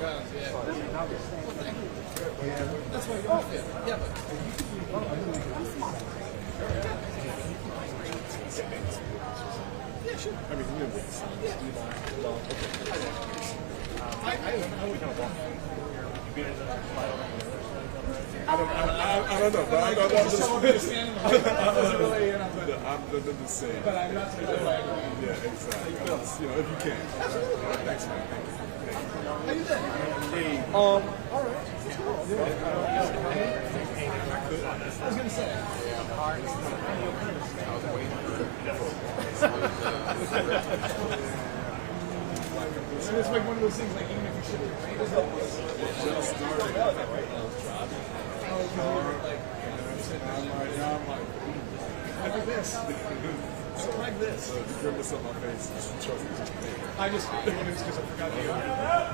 pounds, yeah. That's why you're fit. Yeah, but yeah, sure. I mean, you know, I don't know, but I don't know. I'm the same. But I'm not saying that. Yeah, exactly. You know, if you can. Thanks, man. Thank you. How you doing? All right. I was gonna say. So it's like one of those things, like even if you ship your plane, just started. I like this. I don't like this. So the grimace on my face is trust me. I just because I forgot the order.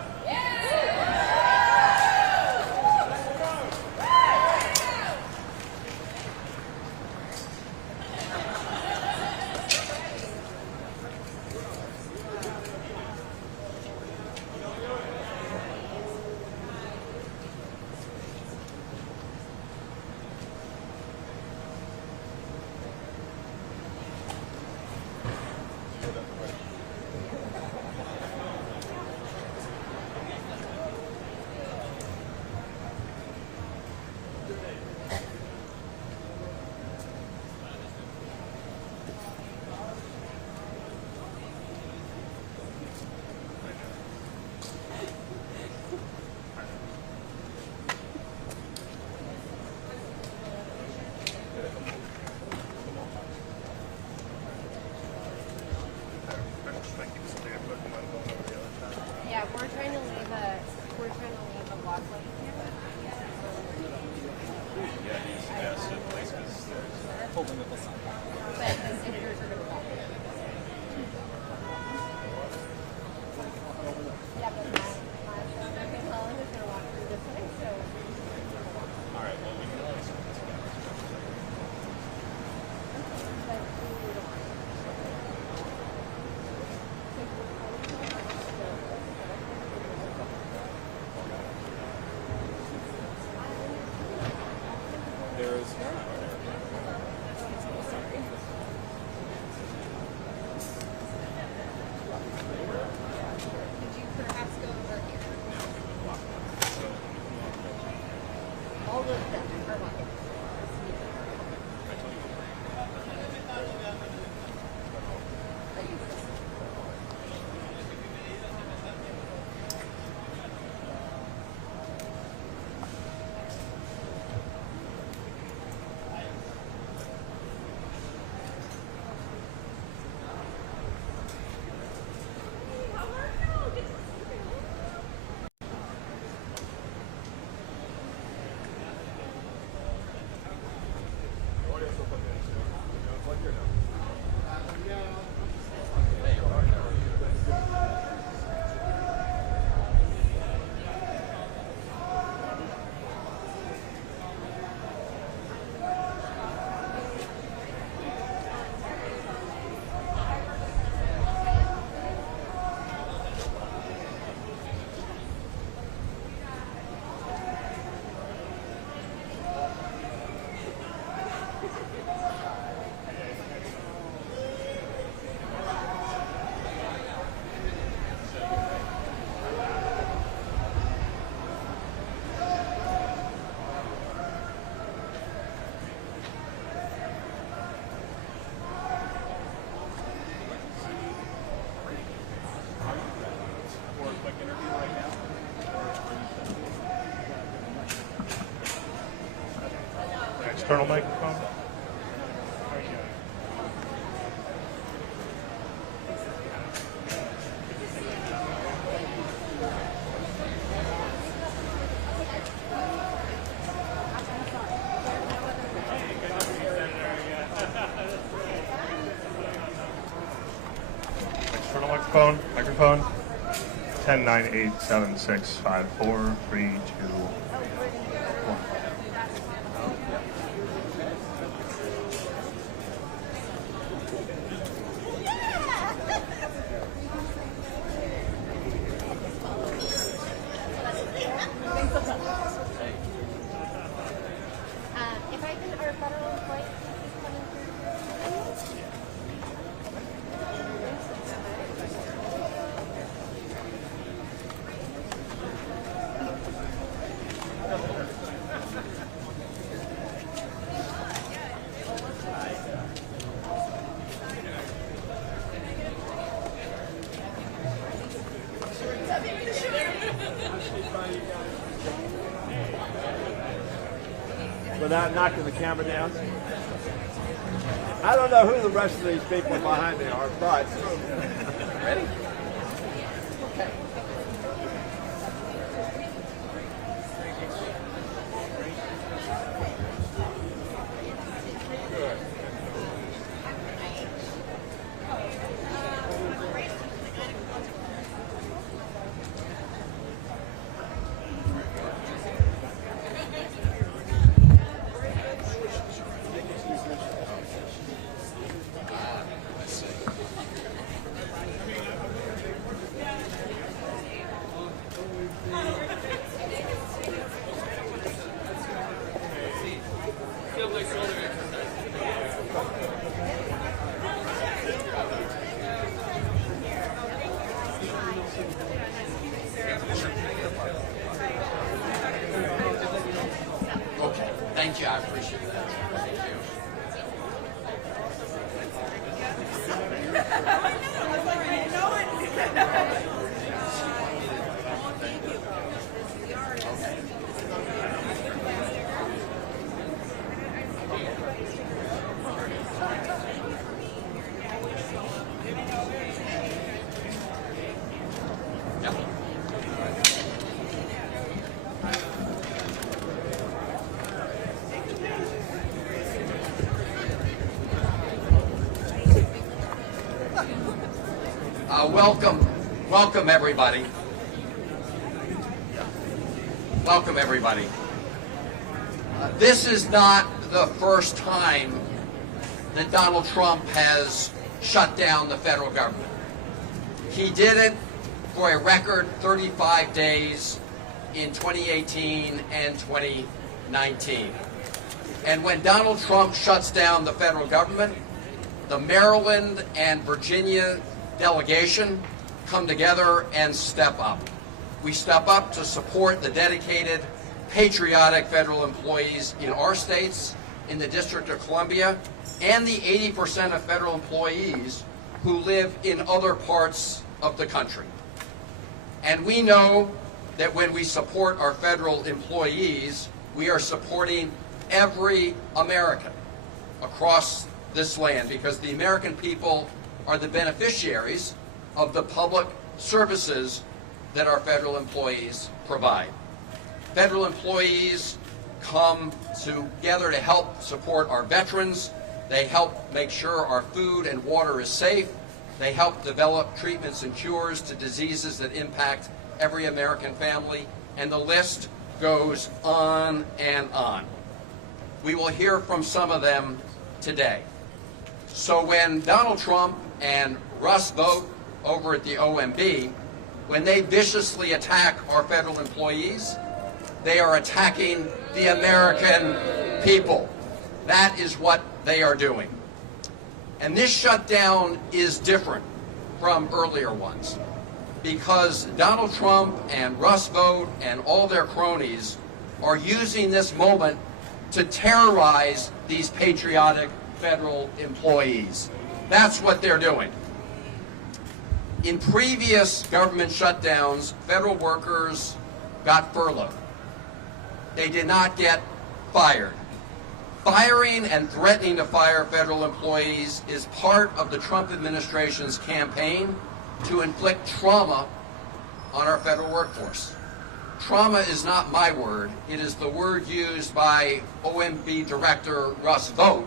External microphone. External microphone. 10-9-8-7-6-5-4-3-2-1. Without knocking the camera down. I don't know who the rest of these people behind me are, but ready? Okay. Okay, thank you. I appreciate that. Thank you. Yeah. Welcome everybody. Welcome everybody. This is not the first time that Donald Trump has shut down the federal government. He did it for a record 35 days in 2018 and 2019. And when Donald Trump shuts down the federal government, the Maryland and Virginia delegation come together and step up. We step up to support the dedicated, patriotic federal employees in our states, in the District of Columbia, and the 80% of federal employees who live in other parts of the country. And we know that when we support our federal employees, we are supporting every American across this land, because the American people are the beneficiaries of the public services that our federal employees provide. Federal employees come together to help support our veterans. They help make sure our food and water is safe. They help develop treatments and cures to diseases that impact every American family, and the list goes on and on. We will hear from some of them today. So when Donald Trump and Russ Vought over at the OMB, when they viciously attack our federal employees, they are attacking the American people. That is what they are doing. And this shutdown is different from earlier ones, because Donald Trump and Russ Vought and all their cronies are using this moment to terrorize these patriotic federal employees. That's what they're doing. In previous government shutdowns, federal workers got furloughed. They did not get fired. Firing and threatening to fire federal employees is part of the Trump administration's campaign to inflict trauma on our federal workforce. Trauma is not my word. It is the word used by OMB Director Russ Vought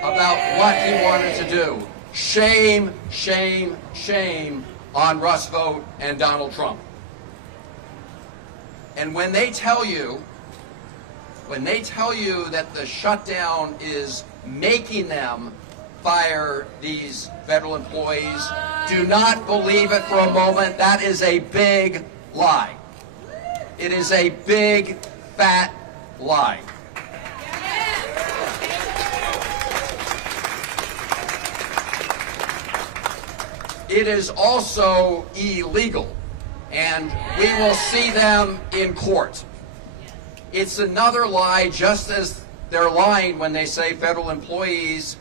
about what he wanted to do. Shame, shame, shame on Russ Vought and Donald Trump. And when they tell you that the shutdown is making them fire these federal employees, do not believe it for a moment. That is a big lie. It is a big, fat lie. It is also illegal, and we will see them in court. It's another lie, just as they're lying when they say federal employees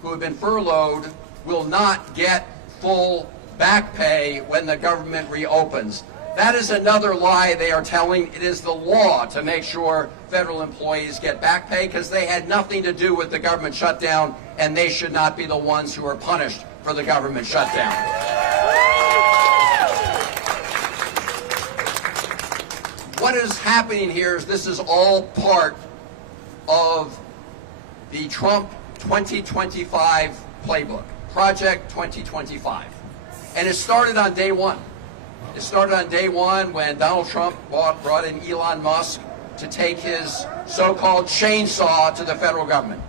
who have been furloughed will not get full back pay when the government reopens. That is another lie they are telling. It is the law to make sure federal employees get back pay because they had nothing to do with the government shutdown, and they should not be the ones who are punished for the government shutdown. What is happening here is this is all part of the Trump 2025 playbook, Project 2025. And it started on day one. It started on day one when Donald Trump brought in Elon Musk to take his so-called chainsaw to the federal government.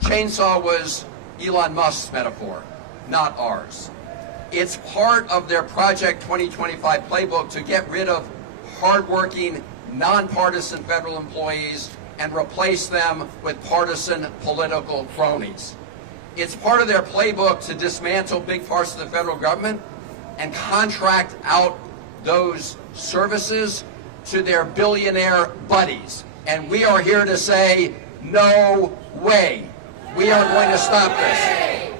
Chainsaw was Elon Musk's metaphor, not ours. It's part of their Project 2025 playbook to get rid of hardworking, nonpartisan federal employees and replace them with partisan political cronies. It's part of their playbook to dismantle big parts of the federal government and contract out those services to their billionaire buddies. And we are here to say, no way. We are going to stop this.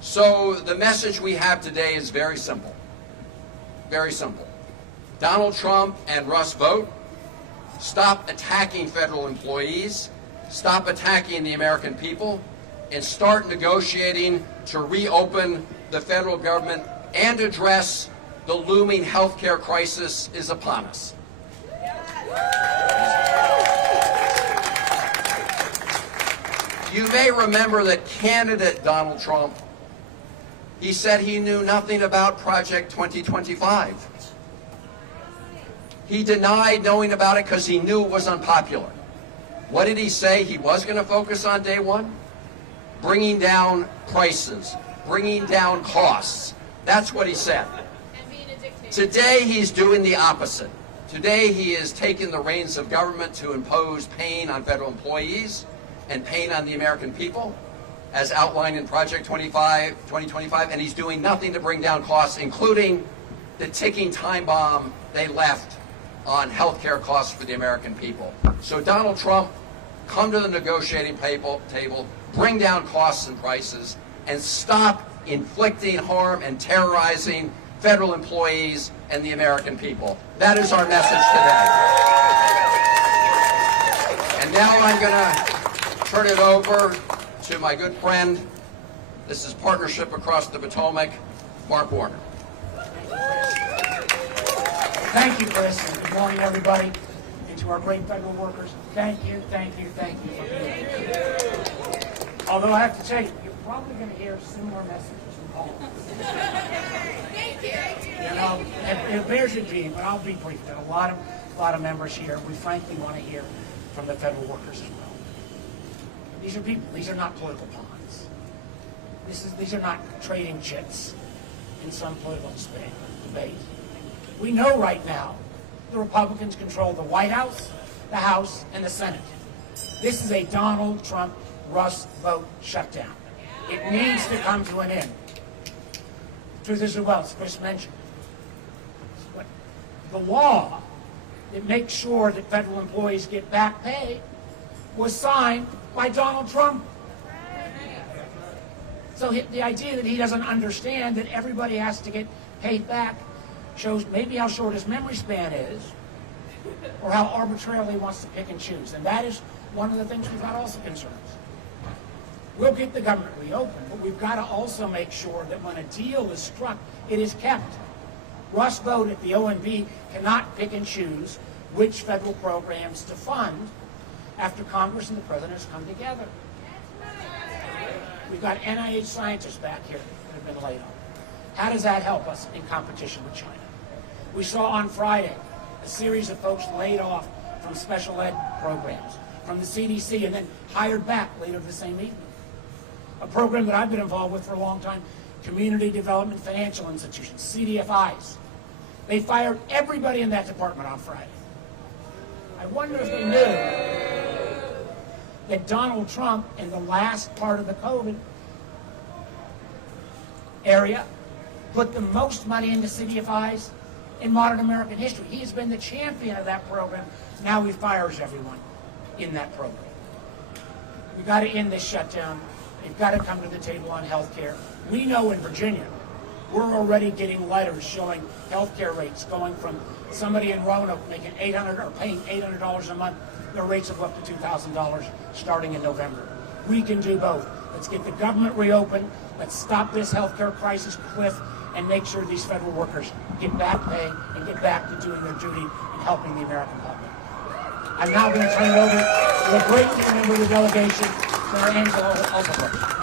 So the message we have today is very simple. Very simple. Donald Trump and Russ Vought, stop attacking federal employees, stop attacking the American people, and start negotiating to reopen the federal government and address the looming healthcare crisis is upon us. You may remember that candidate Donald Trump, he said he knew nothing about Project 2025. He denied knowing about it because he knew it was unpopular. What did he say he was going to focus on day one? Bringing down prices, bringing down costs. That's what he said. Today he's doing the opposite. Today he is taking the reins of government to impose pain on federal employees and pain on the American people, as outlined in Project 2025, and he's doing nothing to bring down costs, including the ticking time bomb they left on health care costs for the American people. So Donald Trump, come to the negotiating table, bring down costs and prices, and stop inflicting harm and terrorizing federal employees and the American people. That is our message today. And now I'm going to turn it over to my good friend, this is Partnership Across the Potomac, Mark Warner. Thank you, Chris, and good morning, everybody. And to our great federal workers, thank you for being here. Although I have to tell you, you're probably going to hear similar messages from all of us. Thank you. You know, it bears repeating, but I'll be brief. There are a lot of members here. We frankly want to hear from the federal workers as well. These are people. These are not political pawns. These are not trading chits in some political debate. We know right now the Republicans control the White House, the House, and the Senate. This is a Donald Trump, Russ Vought shutdown. It needs to come to an end. Truth is, well, as Chris mentioned, but the law that makes sure that federal employees get back pay was signed by Donald Trump. So the idea that he doesn't understand that everybody has to get paid back shows maybe how short his memory span is, or how arbitrarily he wants to pick and choose. And that is one of the things we've got also concerns. We'll get the government reopened, but we've got to also make sure that when a deal is struck, it is kept. Russ Vought at the OMB cannot pick and choose which federal programs to fund after Congress and the President has come together. We've got NIH scientists back here that have been laid off. How does that help us in competition with China? We saw on Friday a series of folks laid off from special ed programs, from the CDC, and then hired back later the same evening. A program that I've been involved with for a long time, Community Development Financial Institutions, CDFIs. They fired everybody in that department on Friday. I wonder if they knew that Donald Trump, in the last part of the COVID area, put the most money into CDFIs in modern American history. He has been the champion of that program. Now he fires everyone in that program. We've got to end this shutdown. They've got to come to the table on health care. We know in Virginia We're already getting letters showing healthcare rates going from somebody in Roanoke making $800 or paying $800 a month. Their rates have up to $2,000 starting in November. We can do both. Let's get the government reopened. Let's stop this healthcare crisis cliff and make sure these federal workers get back pay and get back to doing their duty and helping the American public. I'm now going to turn it over to a great member of the delegation, Senator Alsobrooks.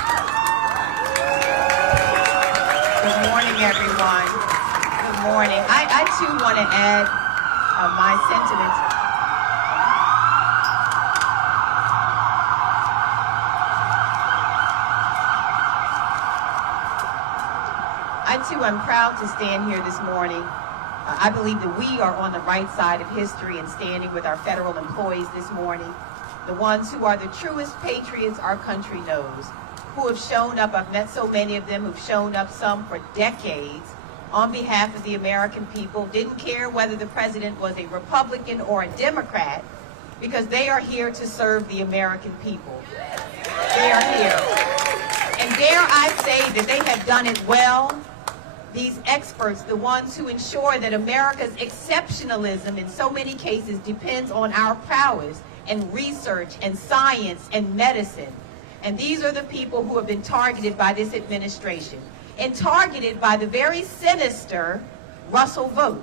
Good morning, everyone. Good morning. I too want to add my sentiments. I'm proud to stand here this morning. I believe that we are on the right side of history and standing with our federal employees this morning, the ones who are the truest patriots our country knows, who have shown up. I've met so many of them who've shown up, some for decades, on behalf of the American people, didn't care whether the president was a Republican or a Democrat, because they are here to serve the American people. They are here. And dare I say that they have done it well. These experts, the ones who ensure that America's exceptionalism in so many cases depends on our prowess and research and science and medicine. And these are the people who have been targeted by this administration and targeted by the very sinister Russell Vogt,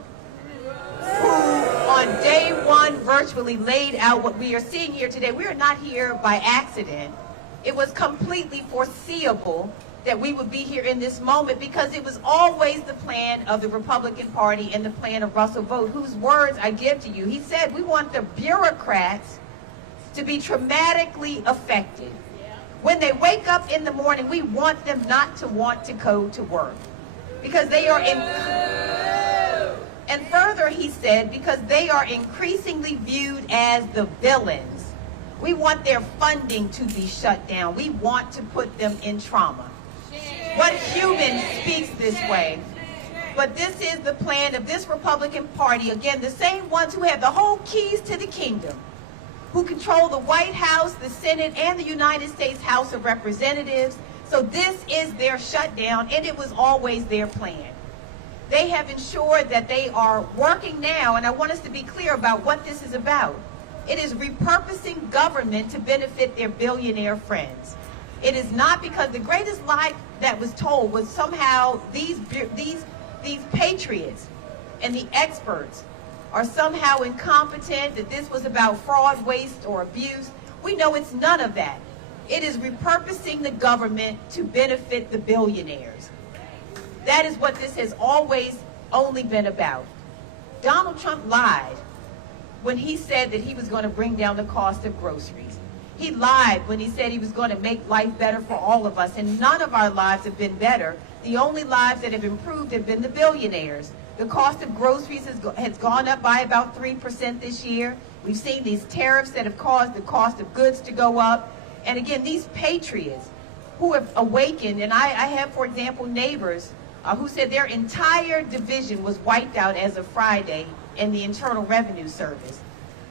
who on day one virtually laid out what we are seeing here today. We are not here by accident. It was completely foreseeable that we would be here in this moment, because it was always the plan of the Republican Party and the plan of Russell Vogt, whose words I give to you. He said, we want the bureaucrats to be traumatically affected. When they wake up in the morning, we want them not to want to go to work, because they are and further he said, because they are increasingly viewed as the villains. We want their funding to be shut down. We want to put them in trauma. What human speaks this way? But this is the plan of this Republican Party. Again, the same ones who have the whole keys to the kingdom, who control the White House, the Senate, and the United States House of Representatives. So this is their shutdown, and it was always their plan. They have ensured that they are working now, and I want us to be clear about what this is about. It is repurposing government to benefit their billionaire friends. It is not, because the greatest lie that was told was somehow these patriots and the experts are somehow incompetent, that this was about fraud, waste, or abuse. We know it's none of that. It is repurposing the government to benefit the billionaires. That is what this has always only been about. Donald Trump lied when he said that he was going to bring down the cost of groceries. He lied when he said he was going to make life better for all of us, and none of our lives have been better. The only lives that have improved have been the billionaires. The cost of groceries has gone up by about 3% this year. We've seen these tariffs that have caused the cost of goods to go up. And again, these patriots who have awakened, and I have, for example, neighbors who said their entire division was wiped out as of Friday in the Internal Revenue Service.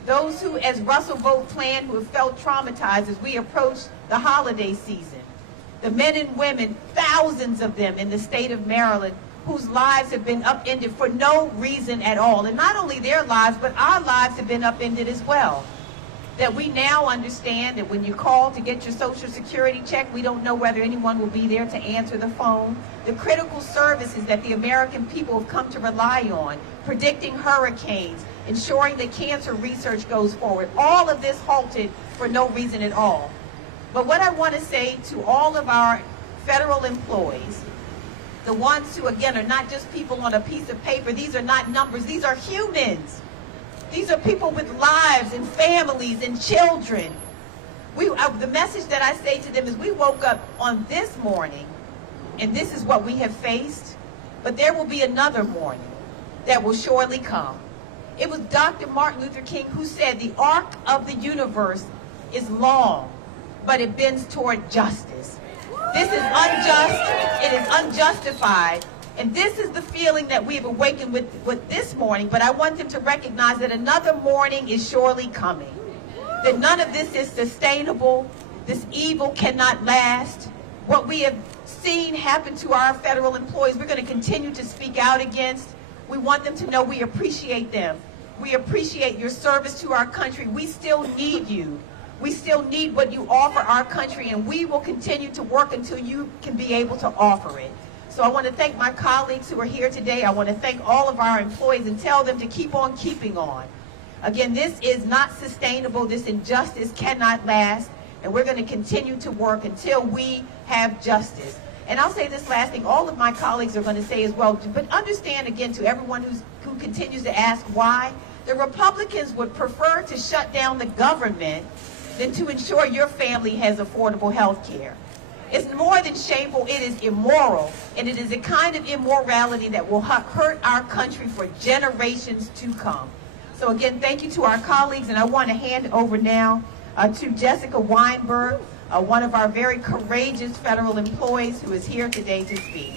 Those who, as Russell Vogt planned, who have felt traumatized as we approach the holiday season. The men and women, thousands of them in the state of Maryland, whose lives have been upended for no reason at all. And not only their lives, but our lives have been upended as well. That we now understand that when you call to get your Social Security check, we don't know whether anyone will be there to answer the phone. The critical services that the American people have come to rely on, predicting hurricanes, ensuring that cancer research goes forward. All of this halted for no reason at all. But what I want to say to all of our federal employees, the ones who, again, are not just people on a piece of paper, these are not numbers, these are humans. These are people with lives and families and children. The message that I say to them is, we woke up on this morning, and this is what we have faced, but there will be another morning that will surely come. It was Dr. Martin Luther King who said the arc of the universe is long, but it bends toward justice. This is unjust, it is unjustified, and this is the feeling that we have awakened with this morning, but I want them to recognize that another morning is surely coming. That none of this is sustainable, this evil cannot last. What we have seen happen to our federal employees, we're going to continue to speak out against. We want them to know we appreciate them. We appreciate your service to our country. We still need you. We still need what you offer our country, and we will continue to work until you can be able to offer it. So I want to thank my colleagues who are here today. I want to thank all of our employees and tell them to keep on keeping on. Again, this is not sustainable. This injustice cannot last, and we're going to continue to work until we have justice. And I'll say this last thing, all of my colleagues are going to say as well, but understand again to everyone who continues to ask why, the Republicans would prefer to shut down the government than to ensure your family has affordable health care. It's more than shameful, it is immoral, and it is a kind of immorality that will hurt our country for generations to come. So again, thank you to our colleagues, and I want to hand over now to Jessica Weinberg, one of our very courageous federal employees who is here today to speak.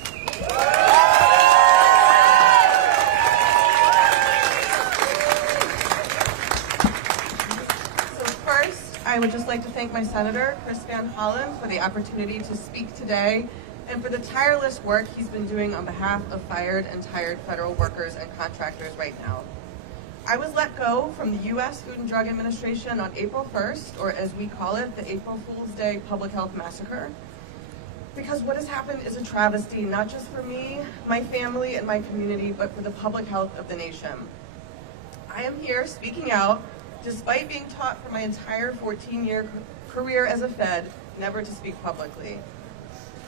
I would just like to thank my Senator, Chris Van Hollen, for the opportunity to speak today and for the tireless work he's been doing on behalf of fired and tired federal workers and contractors right now. I was let go from the U.S. Food and Drug Administration on April 1st, or as we call it, the April Fool's Day Public Health Massacre, because what has happened is a travesty, not just for me, my family, and my community, but for the public health of the nation. I am here speaking out despite being taught for my entire 14-year career as a Fed never to speak publicly.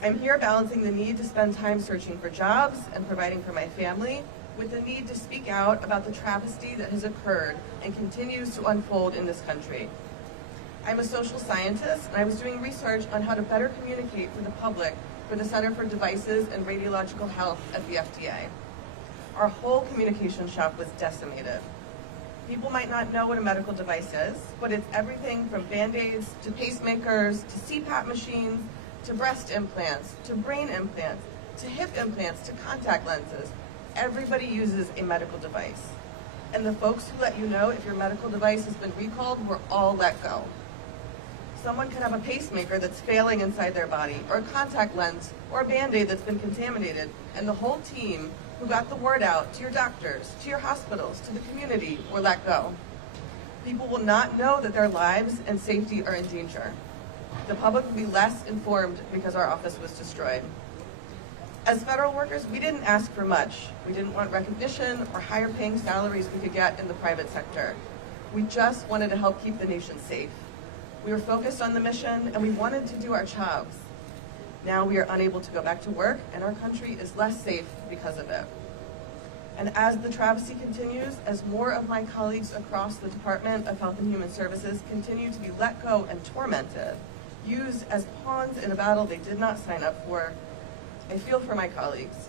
I'm here balancing the need to spend time searching for jobs and providing for my family with the need to speak out about the travesty that has occurred and continues to unfold in this country. I'm a social scientist, and I was doing research on how to better communicate with the public for the Center for Devices and Radiological Health at the FDA. Our whole communication shop was decimated. People might not know what a medical device is, but it's everything from Band-Aids to pacemakers to CPAP machines to breast implants to brain implants to hip implants to contact lenses. Everybody uses a medical device. And the folks who let you know if your medical device has been recalled were all let go. Someone could have a pacemaker that's failing inside their body, or a contact lens, or a Band-Aid that's been contaminated, and the whole team who got the word out to your doctors, to your hospitals, to the community, were let go. People will not know that their lives and safety are in danger. The public will be less informed because our office was destroyed. As federal workers, we didn't ask for much. We didn't want recognition or higher paying salaries we could get in the private sector. We just wanted to help keep the nation safe. We were focused on the mission, and we wanted to do our jobs. Now we are unable to go back to work, and our country is less safe because of it. And as the travesty continues, as more of my colleagues across the Department of Health and Human Services continue to be let go and tormented, used as pawns in a battle they did not sign up for, I feel for my colleagues.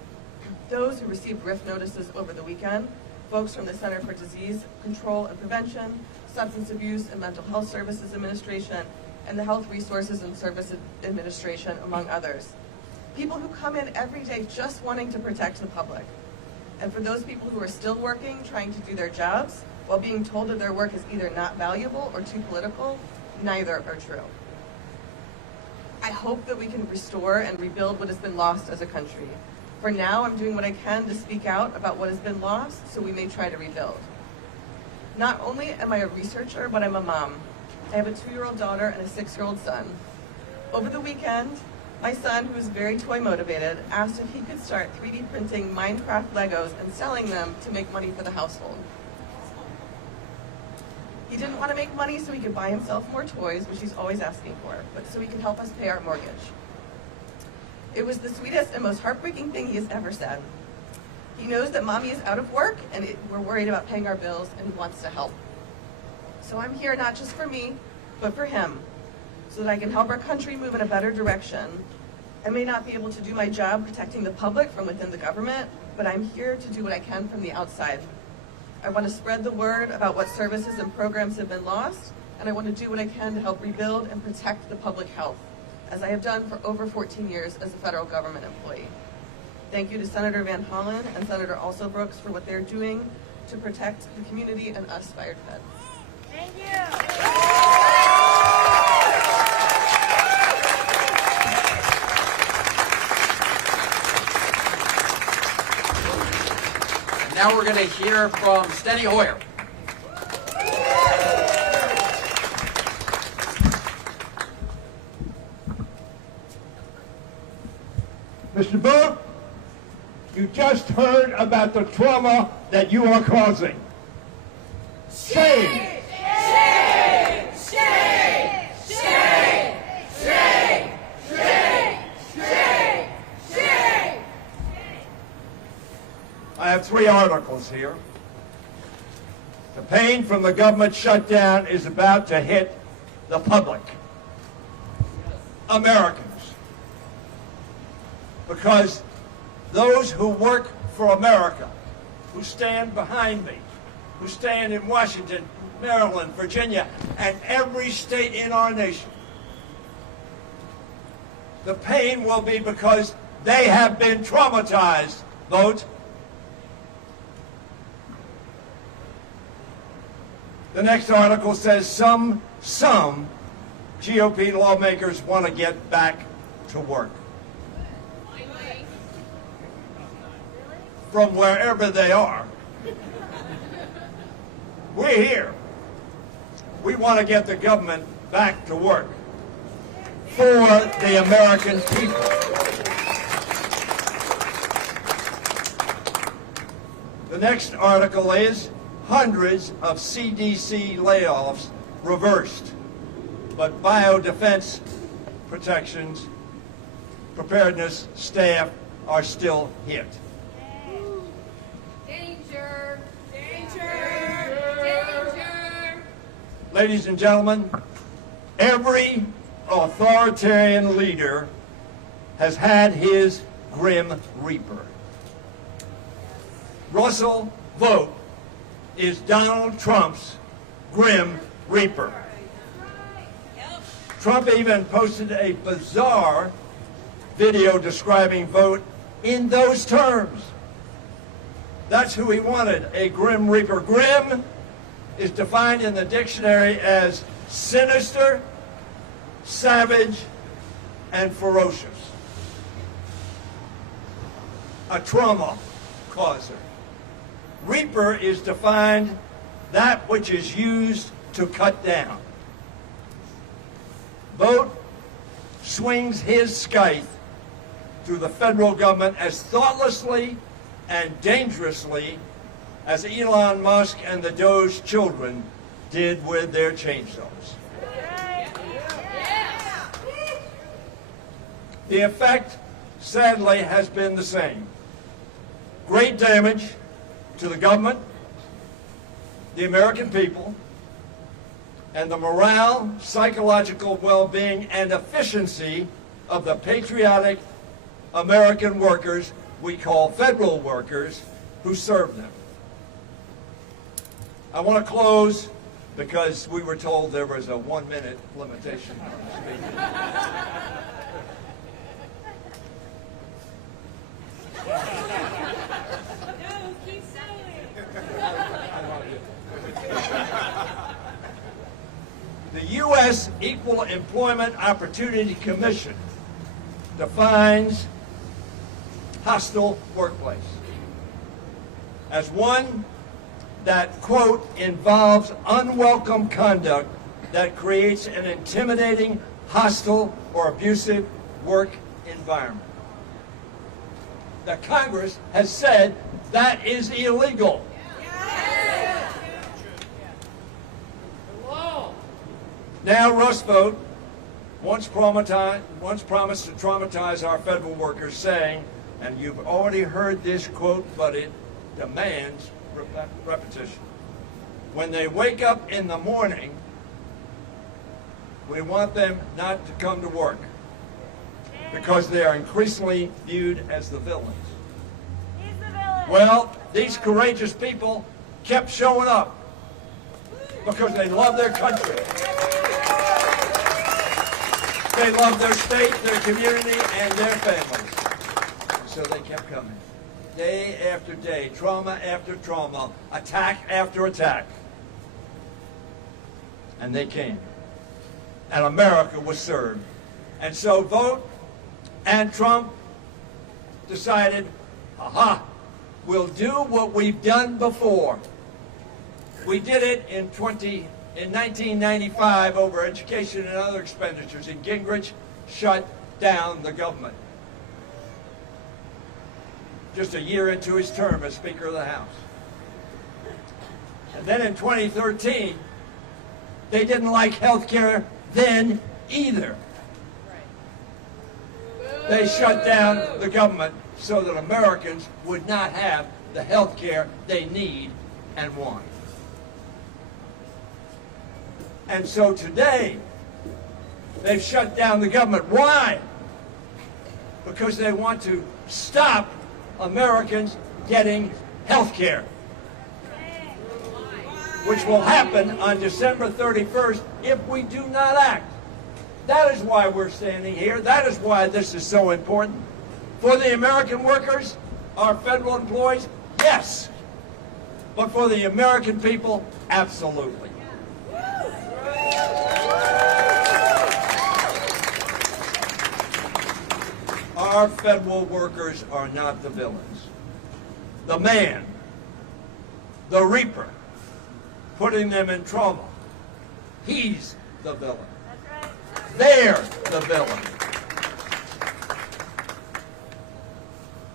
Those who received RIF notices over the weekend, folks from the Center for Disease Control and Prevention, Substance Abuse and Mental Health Services Administration, and the Health Resources and Service Administration, among others. People who come in every day just wanting to protect the public. And for those people who are still working, trying to do their jobs, while being told that their work is either not valuable or too political, neither are true. I hope that we can restore and rebuild what has been lost as a country. For now, I'm doing what I can to speak out about what has been lost so we may try to rebuild. Not only am I a researcher, but I'm a mom. I have a 2-year-old daughter and a 6-year-old son. Over the weekend, my son, who is very toy motivated, asked if he could start 3D printing Minecraft Legos and selling them to make money for the household. He didn't want to make money so he could buy himself more toys, which he's always asking for, but so he could help us pay our mortgage. It was the sweetest and most heartbreaking thing he has ever said. He knows that mommy is out of work and we're worried about paying our bills, and he wants to help. So I'm here not just for me, but for him, so that I can help our country move in a better direction. I may not be able to do my job protecting the public from within the government, but I'm here to do what I can from the outside. I want to spread the word about what services and programs have been lost, and I want to do what I can to help rebuild and protect the public health, as I have done for over 14 years as a federal government employee. Thank you to Senator Van Hollen and Senator Alsobrooks for what they're doing to protect the community and us fired feds. Thank you. Now we're going to hear from Steny Hoyer. Mr. Booth, you just heard about the trauma that you are causing. Shame! Shame! Shame! Shame! Shame! Shame! Shame! Shame! I have 3 articles here. The pain from the government shutdown is about to hit the public, Americans. Because those who work for America, who stand behind me, who stand in Washington, Maryland, Virginia, and every state in our nation, the pain will be because they have been traumatized. Vote. The next article says some GOP lawmakers want to get back to work. From wherever they are. We're here. We want to get the government back to work for the American people. The next article is hundreds of CDC layoffs reversed, but biodefense protections, preparedness staff are still hit. Danger! Danger! Danger! Ladies and gentlemen, every authoritarian leader has had his grim reaper. Russell Vogt is Donald Trump's grim reaper. Trump even posted a bizarre video describing Vogt in those terms. That's who he wanted, a grim reaper. Grim is defined in the dictionary as sinister, savage, and ferocious. A trauma causer. Reaper is defined that which is used to cut down. Vogt swings his scythe through the federal government as thoughtlessly and dangerously as Elon Musk and the Doge children did with their chainsaws. The effect, sadly, has been the same. Great damage to the government, the American people, and the morale, psychological well-being, and efficiency of the patriotic American workers we call federal workers who serve them. I want to close because we were told there was a 1-minute limitation on speaking. No, keep saying. The U.S. Equal Employment Opportunity Commission defines hostile workplace as one that, quote, involves unwelcome conduct that creates an intimidating, hostile, or abusive work environment. The Congress has said that is illegal. Now Russ Vogt once promised to traumatize our federal workers, saying, and you've already heard this quote, but it demands repetition. When they wake up in the morning, we want them not to come to work because they are increasingly viewed as the villains. He's the villain. Well, these courageous people kept showing up because they love their country. They love their state, their community, and their families. So they kept coming. Day after day, trauma after trauma, attack after attack. And they came. And America was served. And so Vogt and Trump decided, aha, will do what we've done before. We did it in 1995 over education and other expenditures, and Gingrich shut down the government. Just a year into his term as Speaker of the House. And then in 2013, they didn't like health care then either. They shut down the government so that Americans would not have the health care they need and want. And so today, they've shut down the government. Why? Because they want to stop Americans getting health care, which will happen on December 31st if we do not act. That is why we're standing here. That is why this is so important. For the American workers, our federal employees, yes. But for the American people, absolutely. Our federal workers are not the villains. The man, the reaper, putting them in trouble, he's the villain. They're the villain.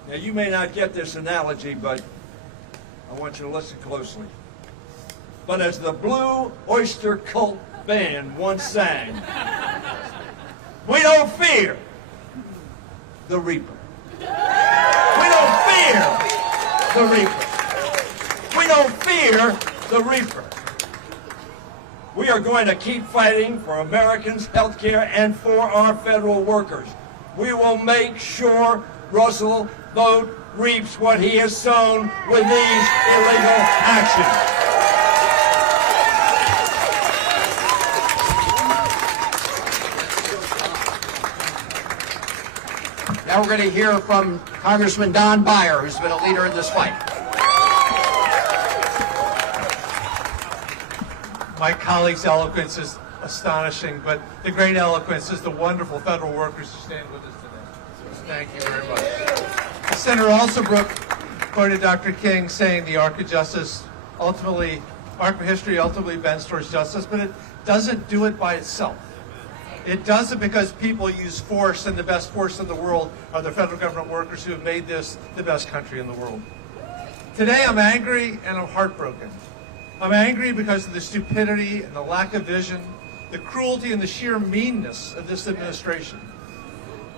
Now, you may not get this analogy, but I want you to listen closely. But as the Blue Oyster Cult Band once sang, we don't fear the reaper. We don't fear the reaper. We don't fear the reaper. We are going to keep fighting for Americans' health care and for our federal workers. We will make sure Russell Vogt reaps what he has sown with these illegal actions. Now we're going to hear from Congressman Don Beyer, who's been a leader in this fight. My colleague's eloquence is astonishing, but the great eloquence is the wonderful federal workers who stand with us today. Thank you very much. Senator Alsobrooks quoted Dr. King saying the arc of justice ultimately, arc of history ultimately bends towards justice, but it doesn't do it by itself. It does it because people use force, and the best force in the world are the federal government workers who have made this the best country in the world. Today I'm angry and I'm heartbroken. I'm angry because of the stupidity and the lack of vision, the cruelty and the sheer meanness of this administration.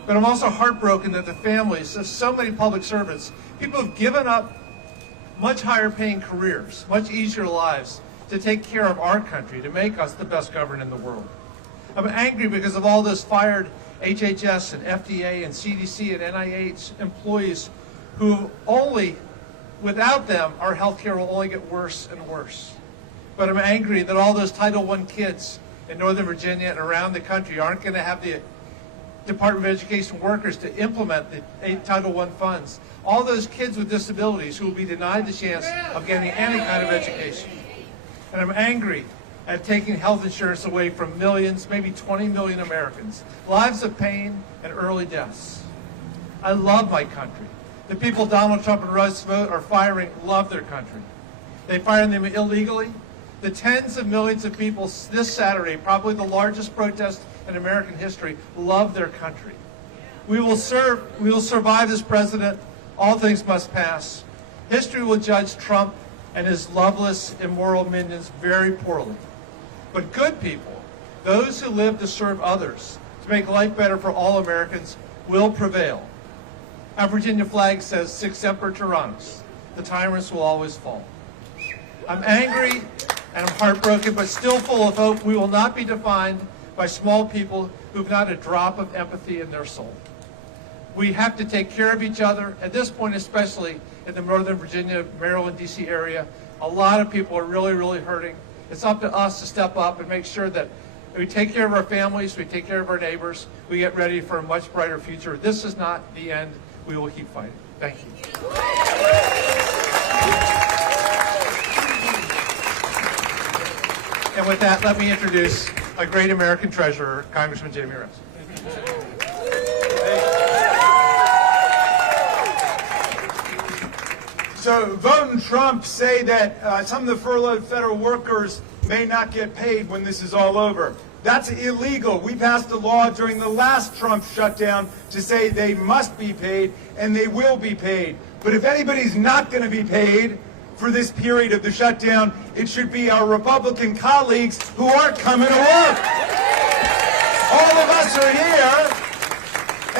But I'm also heartbroken that the families of so many public servants, people who've given up much higher paying careers, much easier lives to take care of our country, to make us the best government in the world. I'm angry because of all those fired HHS and FDA and CDC and NIH employees who only, without them, our health care will only get worse and worse. But I'm angry that all those Title I kids in Northern Virginia and around the country aren't going to have the Department of Education workers to implement the Title I funds. All those kids with disabilities who will be denied the chance of getting any kind of education. And I'm angry at taking health insurance away from millions, maybe 20 million Americans. Lives of pain and early deaths. I love my country. The people Donald Trump and Russ Vogt are firing love their country. They fired them illegally. The tens of millions of people this Saturday, probably the largest protest in American history, love their country. We will survive this president. All things must pass. History will judge Trump and his loveless, immoral minions very poorly. But good people, those who live to serve others, to make life better for all Americans, will prevail. Our Virginia flag says, Sic semper tyrannis. The tyrants will always fall. I'm angry and I'm heartbroken, but still full of hope. We will not be defined by small people who've not a drop of empathy in their soul. We have to take care of each other. At this point, especially in the Northern Virginia, Maryland, D.C. area, a lot of people are really, really hurting. It's up to us to step up and make sure that we take care of our families, we take care of our neighbors, we get ready for a much brighter future. This is not the end. We will keep fighting. Thank you. And with that, let me introduce a great American treasurer, Congressman Jamie Rose. So voting Trump say that some of the furloughed federal workers may not get paid when this is all over. That's illegal. We passed a law during the last Trump shutdown to say they must be paid, and they will be paid. But if anybody's not going to be paid for this period of the shutdown, it should be our Republican colleagues who aren't coming to work. All of us are here,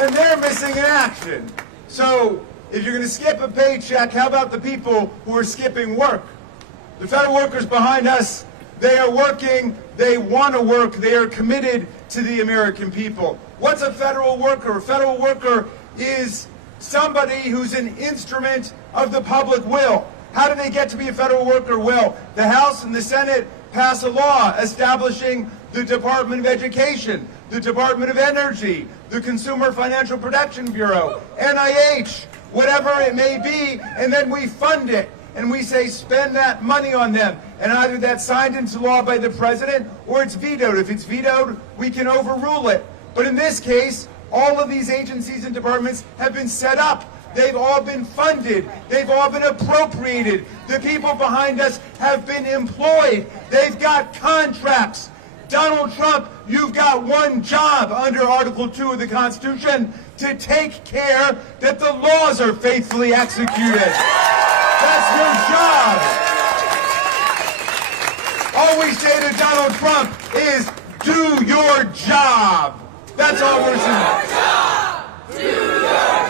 and they're missing in action. So if you're going to skip a paycheck, how about the people who are skipping work? The federal workers behind us, they are working, they want to work, they are committed to the American people. What's a federal worker? A federal worker is somebody who's an instrument of the public will. How do they get to be a federal worker? Well, the House and the Senate pass a law establishing the Department of Education, the Department of Energy, the Consumer Financial Protection Bureau, NIH, whatever it may be, and then we fund it. And we say spend that money on them. And either that's signed into law by the president or it's vetoed. If it's vetoed, we can overrule it. But in this case, all of these agencies and departments have been set up. They've all been funded. They've all been appropriated. The people behind us have been employed. They've got contracts. Donald Trump, you've got one job under Article 2 of the Constitution, to take care that the laws are faithfully executed. That's your job. All we say to Donald Trump is, do your job. That's all we're saying. Do your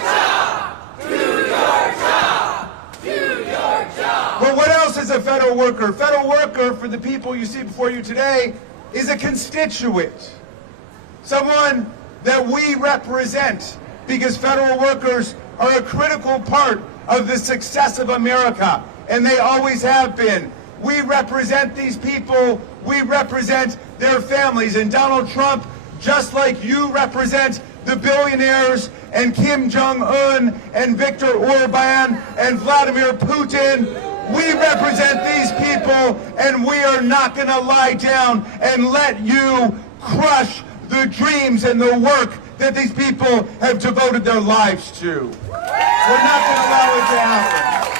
job! Do your job! Do your job! But what else is a federal worker? Federal worker, for the people you see before you today, is a constituent. Someone that we represent, because federal workers are a critical part of the success of America, and they always have been. We represent these people, we represent their families, and Donald Trump, just like you represent the billionaires and Kim Jong-un and Viktor Orban and Vladimir Putin, we represent these people, and we are not going to lie down and let you crush the dreams and the work that these people have devoted their lives to. We're not going to allow it to happen.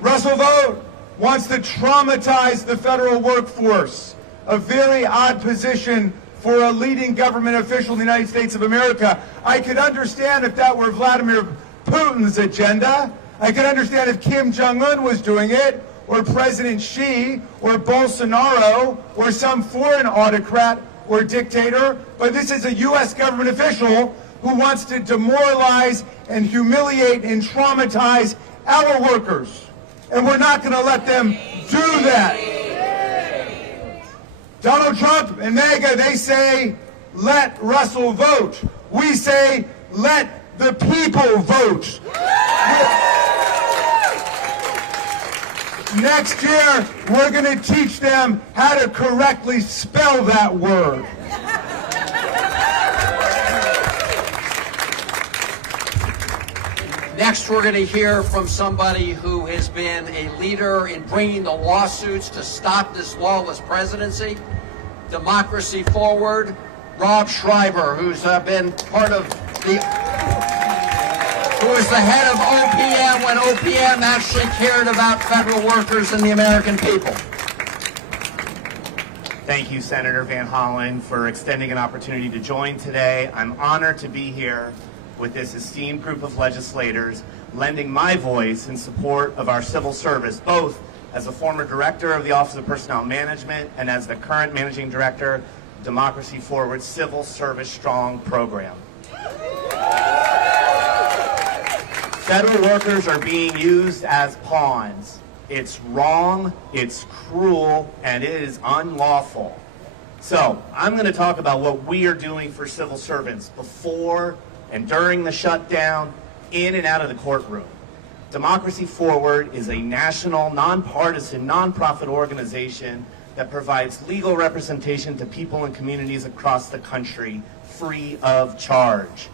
Russell Vought wants to traumatize the federal workforce, a very odd position for a leading government official in the United States of America. I could understand if that were Vladimir Putin's agenda. I could understand if Kim Jong-un was doing it, or President Xi, or Bolsonaro, or some foreign autocrat or dictator, but this is a U.S. government official who wants to demoralize and humiliate and traumatize our workers. And we're not going to let them do that. Donald Trump and MAGA, they say, let Russell vote. We say, let the people vote. Next year, we're going to teach them how to correctly spell that word. Next, we're going to hear from somebody who has been a leader in bringing the lawsuits to stop this lawless presidency. Democracy Forward, Rob Schreiber, who's been part of who was the head of OPM when OPM actually cared about federal workers and the American people. Thank you, Senator Van Hollen, for extending an opportunity to join today. I'm honored to be here with this esteemed group of legislators, lending my voice in support of our civil service, both as a former director of the Office of Personnel Management and as the current managing director of Democracy Forward's Civil Service Strong program. Federal workers are being used as pawns. It's wrong, it's cruel, and it is unlawful. So I'm going to talk about what we are doing for civil servants before and during the shutdown, in and out of the courtroom. Democracy Forward is a national, nonpartisan, nonprofit organization that provides legal representation to people and communities across the country free of charge.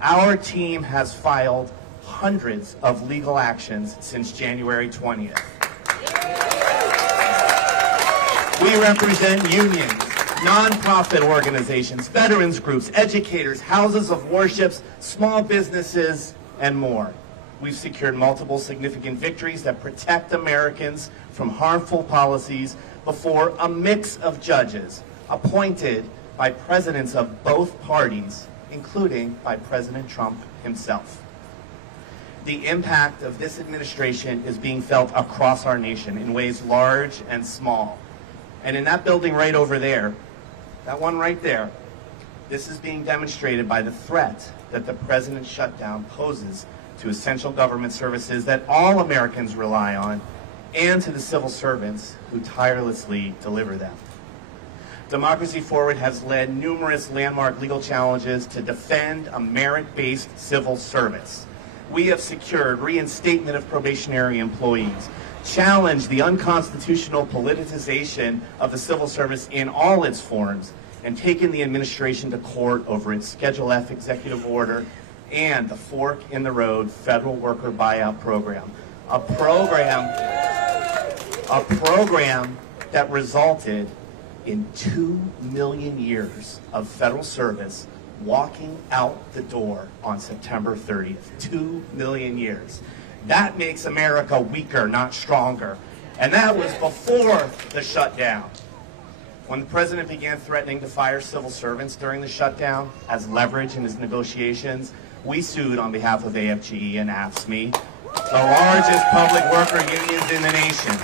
Our team has filed hundreds of legal actions since January 20th. We represent unions, nonprofit organizations, veterans groups, educators, houses of worships, small businesses, and more. We've secured multiple significant victories that protect Americans from harmful policies before a mix of judges appointed by presidents of both parties, including by President Trump himself. The impact of this administration is being felt across our nation in ways large and small. And in that building right over there, that one right there, this is being demonstrated by the threat that the president's shutdown poses to essential government services that all Americans rely on, and to the civil servants who tirelessly deliver them. Democracy Forward has led numerous landmark legal challenges to defend a merit-based civil service. We have secured reinstatement of probationary employees, challenged the unconstitutional politicization of the civil service in all its forms, and taken the administration to court over its Schedule F executive order and the fork in the road federal worker buyout program. A program that resulted in 2 million years of federal service walking out the door on September 30th. 2 million years. That makes America weaker, not stronger. And that was before the shutdown. When the president began threatening to fire civil servants during the shutdown as leverage in his negotiations, we sued on behalf of AFGE and AFSCME, the largest public worker unions in the nation.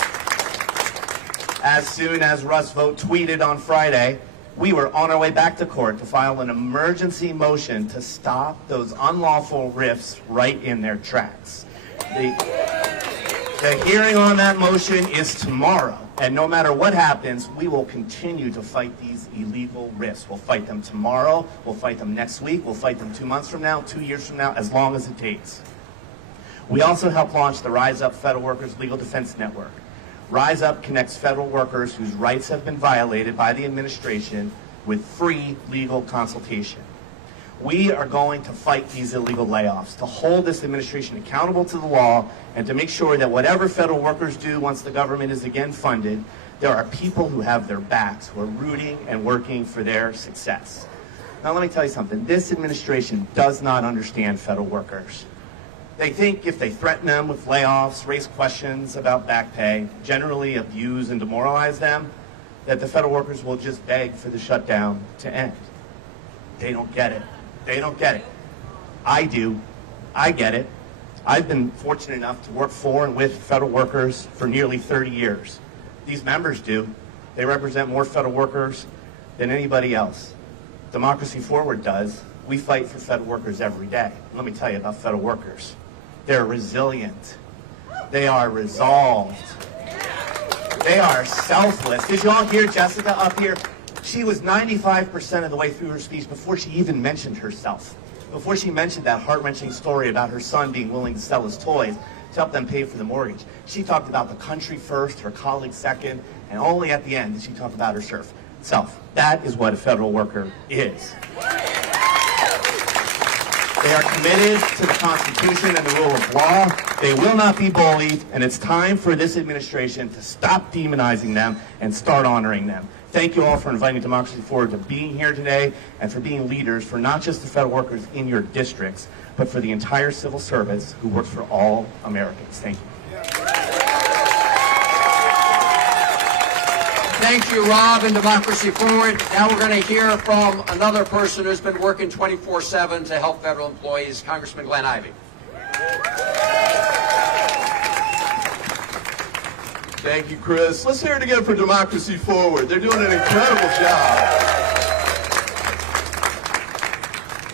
As soon as Russ Vought tweeted on Friday, we were on our way back to court to file an emergency motion to stop those unlawful rifts right in their tracks. The hearing on that motion is tomorrow, and no matter what happens, we will continue to fight these illegal rifts. We'll fight them tomorrow, we'll fight them next week, we'll fight them 2 months from now, 2 years from now, as long as it takes. We also helped launch the Rise Up Federal Workers Legal Defense Network. Rise Up connects federal workers whose rights have been violated by the administration with free legal consultation. We are going to fight these illegal layoffs, to hold this administration accountable to the law, and to make sure that whatever federal workers do once the government is again funded, there are people who have their backs, who are rooting and working for their success. Now let me tell you something. This administration does not understand federal workers. They think if they threaten them with layoffs, raise questions about back pay, generally abuse and demoralize them, that the federal workers will just beg for the shutdown to end. They don't get it. They don't get it. I do. I get it. I've been fortunate enough to work for and with federal workers for nearly 30 years. These members do. They represent more federal workers than anybody else. Democracy Forward does. We fight for federal workers every day. Let me tell you about federal workers. They're resilient. They are resolved. They are selfless. Did you all hear Jessica up here? She was 95% of the way through her speech before she even mentioned herself. Before she mentioned that heart-wrenching story about her son being willing to sell his toys to help them pay for the mortgage. She talked about the country first, her colleagues second, and only at the end did she talk about herself. That is what a federal worker is. They are committed to the Constitution and the rule of law. They will not be bullied, and it's time for this administration to stop demonizing them and start honoring them. Thank you all for inviting Democracy Forward to being here today and for being leaders for not just the federal workers in your districts, but for the entire civil service who works for all Americans. Thank you. Thank you, Rob, and Democracy Forward. Now we're going to hear from another person who's been working 24/7 to help federal employees, Congressman Glenn Ivey. Thank you, Chris. Let's hear it again for Democracy Forward. They're doing an incredible job.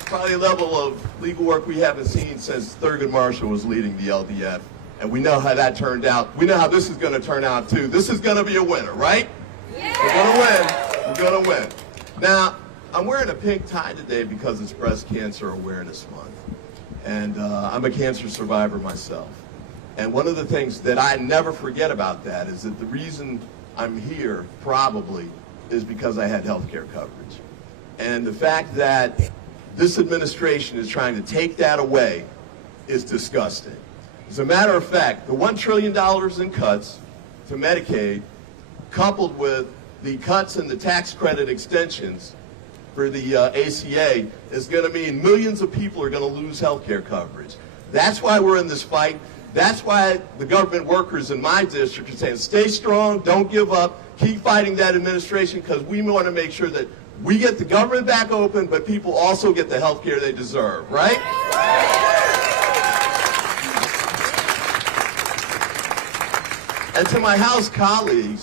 Probably a level of legal work we haven't seen since Thurgood Marshall was leading the LDF. And we know how that turned out. We know how this is going to turn out, too. This is going to be a winner, right? Yeah. We're going to win. We're going to win. Now, I'm wearing a pink tie today because it's Breast Cancer Awareness Month. And I'm a cancer survivor myself. And one of the things that I never forget about that is that the reason I'm here probably is because I had health care coverage. And the fact that this administration is trying to take that away is disgusting. As a matter of fact, the $1 trillion in cuts to Medicaid, coupled with the cuts in the tax credit extensions for the ACA, is going to mean millions of people are going to lose health care coverage. That's why we're in this fight. That's why the government workers in my district are saying, stay strong, don't give up, keep fighting that administration, because we want to make sure that we get the government back open, but people also get the health care they deserve, right? And to my House colleagues,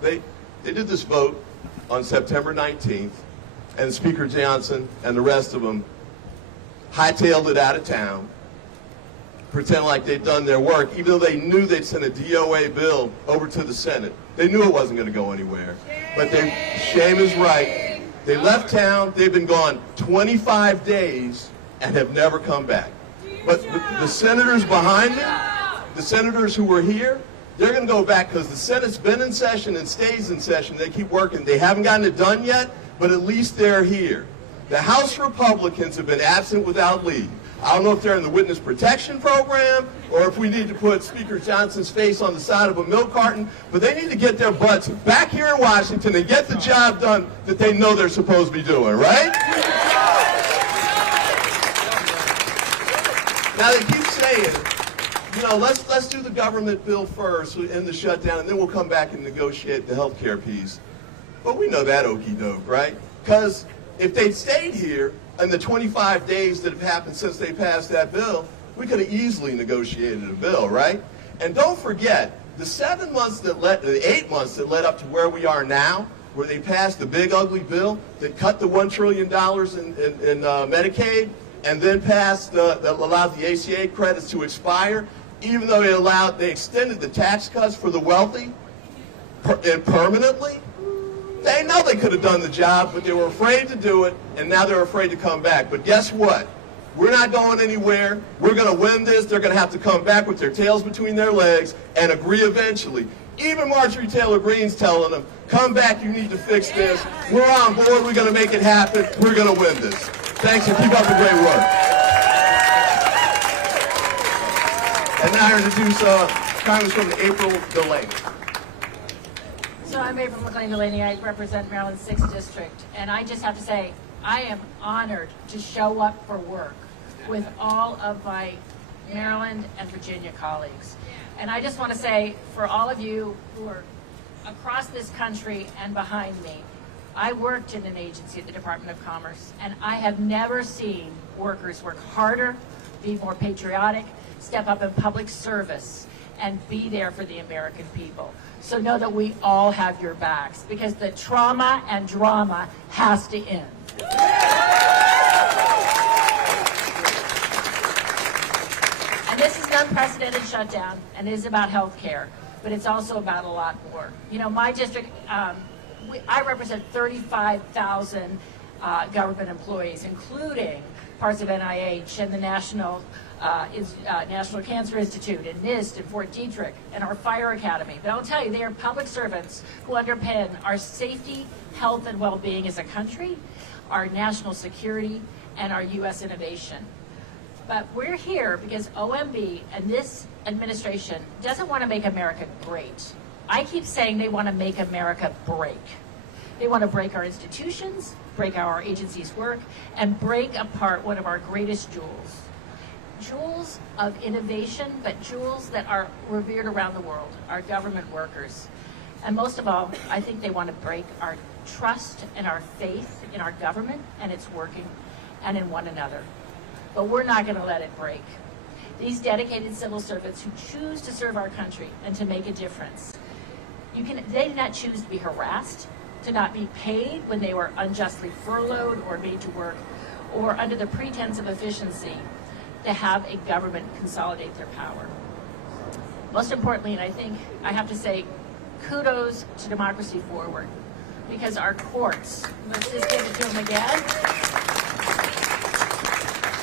they did this vote on September 19th, and Speaker Johnson and the rest of them hightailed it out of town, pretend like they'd done their work, even though they knew they'd sent a DOA bill over to the Senate. They knew it wasn't going to go anywhere. But shame is right. They left town. They've been gone 25 days and have never come back. But the senators behind me, the senators who were here, they're going to go back because the Senate's been in session and stays in session. They keep working. They haven't gotten it done yet, but at least they're here. The House Republicans have been absent without leave. I don't know if they're in the witness protection program or if we need to put Speaker Johnson's face on the side of a milk carton, but they need to get their butts back here in Washington and get the job done that they know they're supposed to be doing, right? Now they keep saying, let's do the government bill first in the shutdown, and then we'll come back and negotiate the health care piece. But we know that okie doke, right? Because if they'd stayed here in the 25 days that have happened since they passed that bill, we could have easily negotiated a bill, right? And don't forget, the 8 months that led up to where we are now, where they passed the big ugly bill that cut the $1 trillion in Medicaid, and then passed that allowed the ACA credits to expire, even though they extended the tax cuts for the wealthy permanently. They know they could have done the job, but they were afraid to do it, and now they're afraid to come back. But guess what? We're not going anywhere. We're going to win this. They're going to have to come back with their tails between their legs and agree eventually. Even Marjorie Taylor Greene's telling them, come back, you need to fix this. We're on board. We're going to make it happen. We're going to win this. Thanks, and keep up the great work. And now I introduce Congresswoman April Delaney. So I'm April McLean Delaney. I represent Maryland's 6th District. And I just have to say, I am honored to show up for work with all of my Maryland and Virginia colleagues. And I just want to say, for all of you who are across this country and behind me, I worked in an agency at the Department of Commerce, and I have never seen workers work harder, be more patriotic, step up in public service, and be there for the American people. So know that we all have your backs, because the trauma and drama has to end. And this is an unprecedented shutdown, and it is about health care, but it's also about a lot more. You know, my district, I represent 35,000 government employees, including parts of NIH and the National Cancer Institute and NIST and Fort Detrick and our Fire Academy. But I'll tell you, they are public servants who underpin our safety, health, and well-being as a country, our national security, and our U.S. innovation. But we're here because OMB and this administration doesn't want to make America great. I keep saying they want to make America break. They want to break our institutions, break how our agencies work, and break apart one of our greatest jewels. Jewels of innovation, but jewels that are revered around the world, our government workers. And most of all, I think they want to break our trust and our faith in our government and its working, and in one another. But we're not going to let it break. These dedicated civil servants who choose to serve our country and to make a difference, they did not choose to be harassed, to not be paid when they were unjustly furloughed or made to work, or under the pretense of efficiency, to have a government consolidate their power. Most importantly, and I think I have to say, kudos to Democracy Forward, because our courts, let's just give it to them again.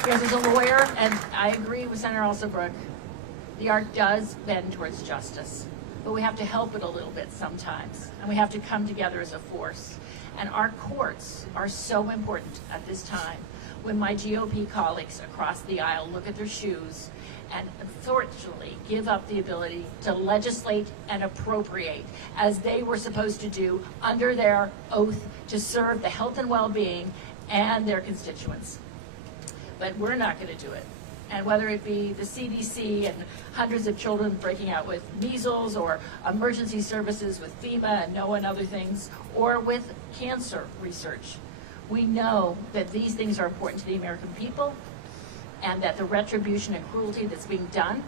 Because as a lawyer, and I agree with Senator Alsobrooks, the art does bend towards justice, but we have to help it a little bit sometimes, and we have to come together as a force. And our courts are so important at this time, when my GOP colleagues across the aisle look at their shoes and unfortunately give up the ability to legislate and appropriate as they were supposed to do under their oath to serve the health and well-being and their constituents. But we're not going to do it. And whether it be the CDC and hundreds of children breaking out with measles, or emergency services with FEMA and NOAA and other things, or with cancer research, we know that these things are important to the American people, and that the retribution and cruelty that's being done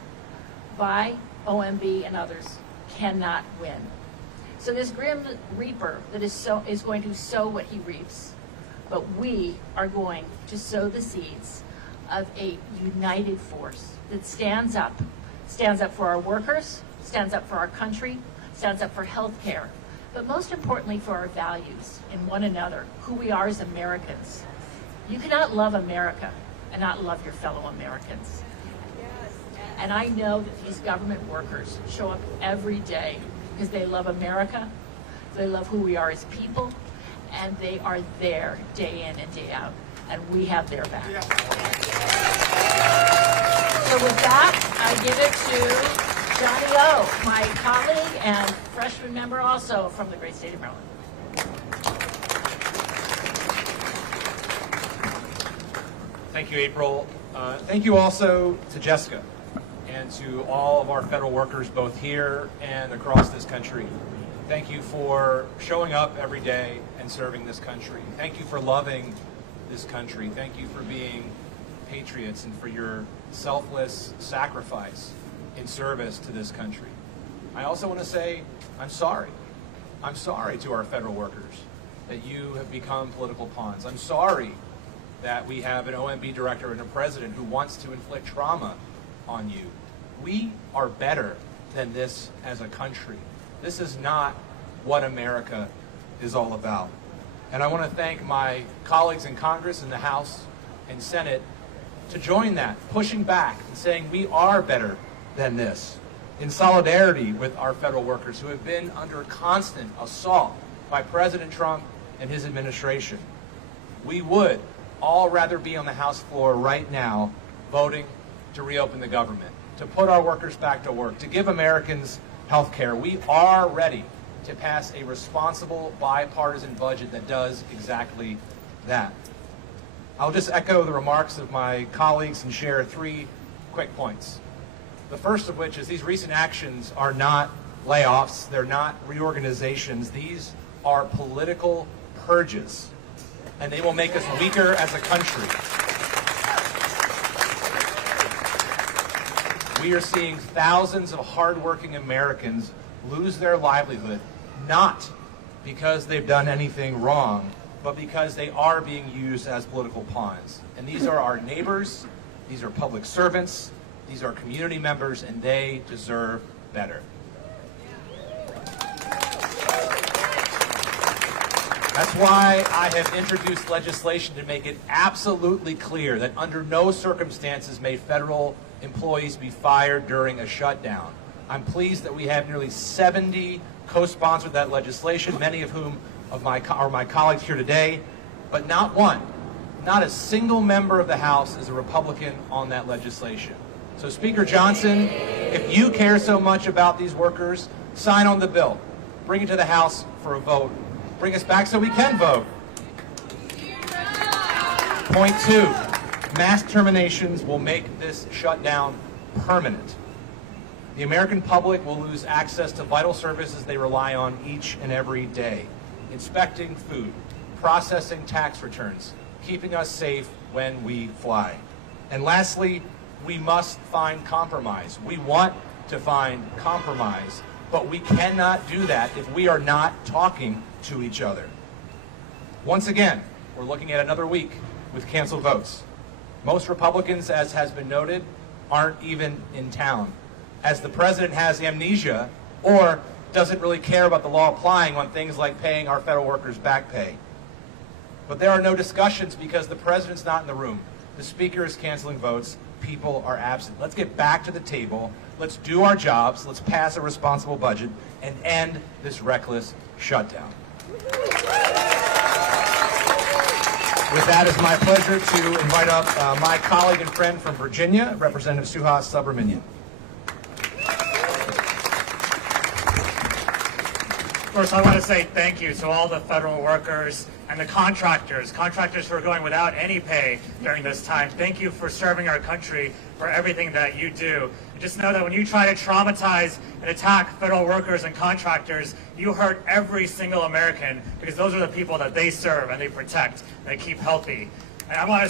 by OMB and others cannot win. So this grim reaper that is going to sow what he reaps, but we are going to sow the seeds of a united force that stands up for our workers, stands up for our country, stands up for health care, but most importantly for our values in one another, who we are as Americans. You cannot love America and not love your fellow Americans. And I know that these government workers show up every day because they love America, they love who we are as people, and they are there day in and day out, and we have their back. So with that, I give it to Johnny O, my colleague and freshman member also from the great state of Maryland. Thank you, April. Thank you also to Jessica and to all of our federal workers, both here and across this country. Thank you for showing up every day and serving this country. Thank you for loving this country. Thank you for being patriots and for your selfless sacrifice in service to this country. I also want to say I'm sorry. I'm sorry to our federal workers that you have become political pawns. I'm sorry that we have an OMB director and a president who wants to inflict trauma on you. We are better than this as a country. This is not what America is all about. And I want to thank my colleagues in Congress, in the House and Senate, to join that, pushing back and saying we are better than this, in solidarity with our federal workers who have been under constant assault by President Trump and his administration. We would all rather be on the House floor right now voting to reopen the government, to put our workers back to work, to give Americans health care. We are ready to pass a responsible bipartisan budget that does exactly that. I'll just echo the remarks of my colleagues and share 3 quick points. The first of which is these recent actions are not layoffs, they're not reorganizations, these are political purges, and they will make us weaker as a country. We are seeing thousands of hardworking Americans lose their livelihood, not because they've done anything wrong, but because they are being used as political pawns. And these are our neighbors, these are public servants, these are community members, and they deserve better. That's why I have introduced legislation to make it absolutely clear that under no circumstances may federal employees be fired during a shutdown. I'm pleased that we have nearly 70 co-sponsored that legislation, many of whom are my colleagues here today, but not one, not a single member of the House is a Republican on that legislation. So Speaker Johnson, if you care so much about these workers, sign on the bill, bring it to the House for a vote, bring us back so we can vote. Point 2, mass terminations will make this shutdown permanent. The American public will lose access to vital services they rely on each and every day. Inspecting food, processing tax returns, keeping us safe when we fly. And lastly, we must find compromise. We want to find compromise, but we cannot do that if we are not talking to each other. Once again, we're looking at another week with canceled votes. Most Republicans, as has been noted, aren't even in town, as the president has amnesia or doesn't really care about the law applying on things like paying our federal workers back pay. But there are no discussions because the president's not in the room. The speaker is canceling votes. People are absent. Let's get back to the table. Let's do our jobs. Let's pass a responsible budget and end this reckless shutdown. With that, it's my pleasure to invite up my colleague and friend from Virginia, Representative Suhas Subramanian. First, I want to say thank you to all the federal workers and the contractors who are going without any pay during this time. Thank you for serving our country, for everything that you do. And just know that when you try to traumatize and attack federal workers and contractors, you hurt every single American, because those are the people that they serve and they protect and they keep healthy. And I want to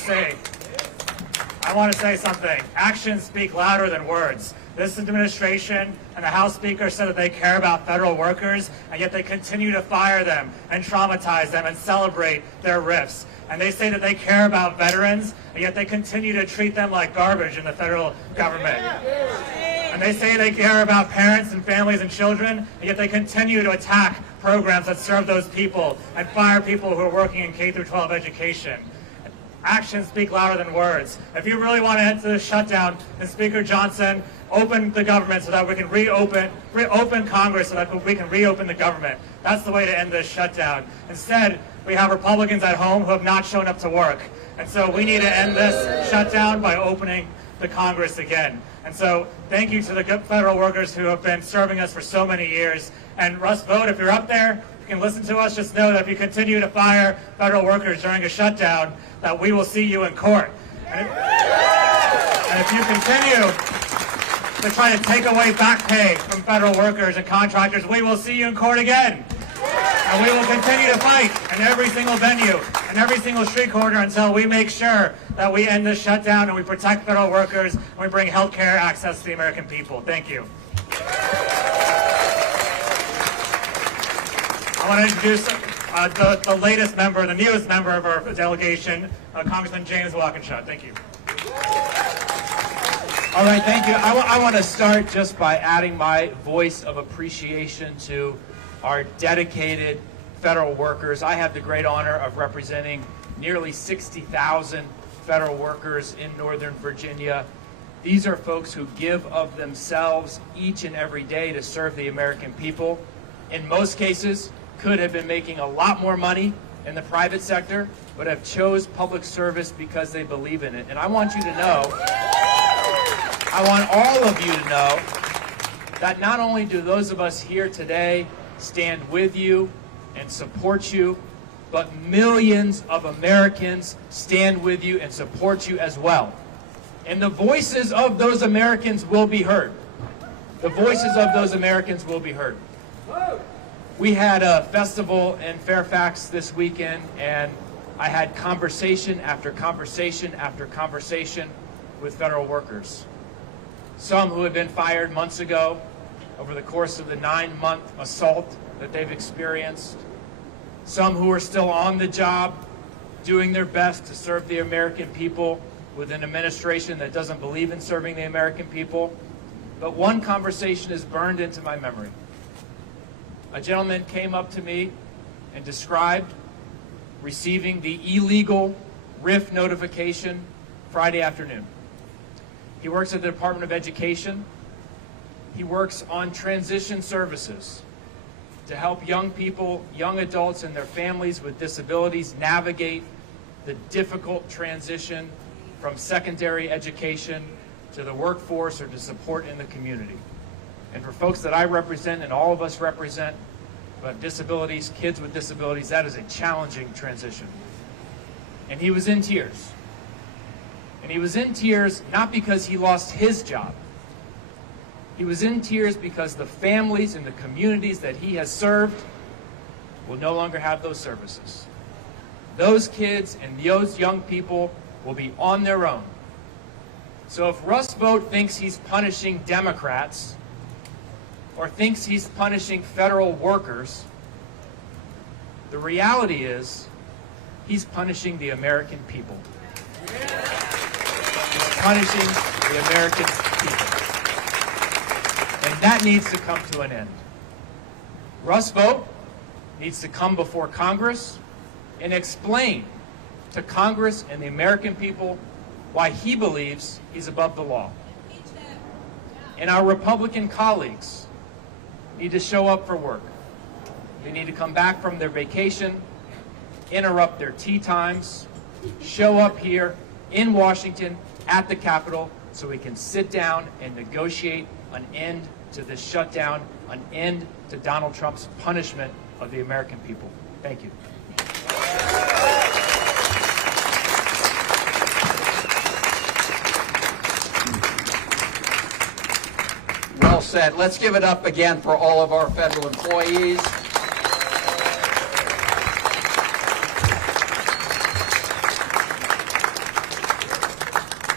say something. Actions speak louder than words. This administration and the House Speaker said that they care about federal workers, and yet they continue to fire them and traumatize them and celebrate their RIFs. And they say that they care about veterans, and yet they continue to treat them like garbage in the federal government. And they say they care about parents and families and children, and yet they continue to attack programs that serve those people and fire people who are working in K-12 education. Actions speak louder than words. If you really want to end this shutdown, then Speaker Johnson, open the government so that we can reopen Congress so that we can reopen the government. That's the way to end this shutdown. Instead, we have Republicans at home who have not shown up to work. And so we need to end this shutdown by opening the Congress again. And so thank you to the federal workers who have been serving us for so many years. And Russ Vogt, if you're up there, you can listen to us. Just know that if you continue to fire federal workers during a shutdown, that we will see you in court. And if you continue to try to take away back pay from federal workers and contractors, we will see you in court again. And we will continue to fight in every single venue and every single street corner until we make sure that we end this shutdown and we protect federal workers and we bring health care access to the American people. Thank you. I want to introduce the latest member, the newest member of our delegation, Congressman James Walkinshaw. Thank you. All right, thank you. I want to start just by adding my voice of appreciation to our dedicated federal workers. I have the great honor of representing nearly 60,000 federal workers in Northern Virginia. These are folks who give of themselves each and every day to serve the American people. In most cases, could have been making a lot more money in the private sector, but have chose public service because they believe in it. And I want you to know, I want all of you to know that not only do those of us here today stand with you and support you, but millions of Americans stand with you and support you as well. And the voices of those Americans will be heard. The voices of those Americans will be heard. We had a festival in Fairfax this weekend, and I had conversation after conversation after conversation with federal workers. Some who had been fired months ago over the course of the 9-month assault that they've experienced. Some who are still on the job, doing their best to serve the American people with an administration that doesn't believe in serving the American people. But one conversation is burned into my memory. A gentleman came up to me and described receiving the illegal RIF notification Friday afternoon. He works at the Department of Education. He works on transition services to help young people, young adults and their families with disabilities navigate the difficult transition from secondary education to the workforce or to support in the community. And for folks that I represent and all of us represent who have disabilities, kids with disabilities, that is a challenging transition. And he was in tears. And he was in tears not because he lost his job. He was in tears because the families and the communities that he has served will no longer have those services. Those kids and those young people will be on their own. So if Russ Vogt thinks he's punishing Democrats or thinks he's punishing federal workers, the reality is he's punishing the American people. He's punishing the American people. And that needs to come to an end. Russ Vogt needs to come before Congress and explain to Congress and the American people why he believes he's above the law. And our Republican colleagues need to show up for work. They need to come back from their vacation, interrupt their tea times, show up here in Washington at the Capitol so we can sit down and negotiate an end to this shutdown, an end to Donald Trump's punishment of the American people. Thank you. Well said. Let's give it up again for all of our federal employees.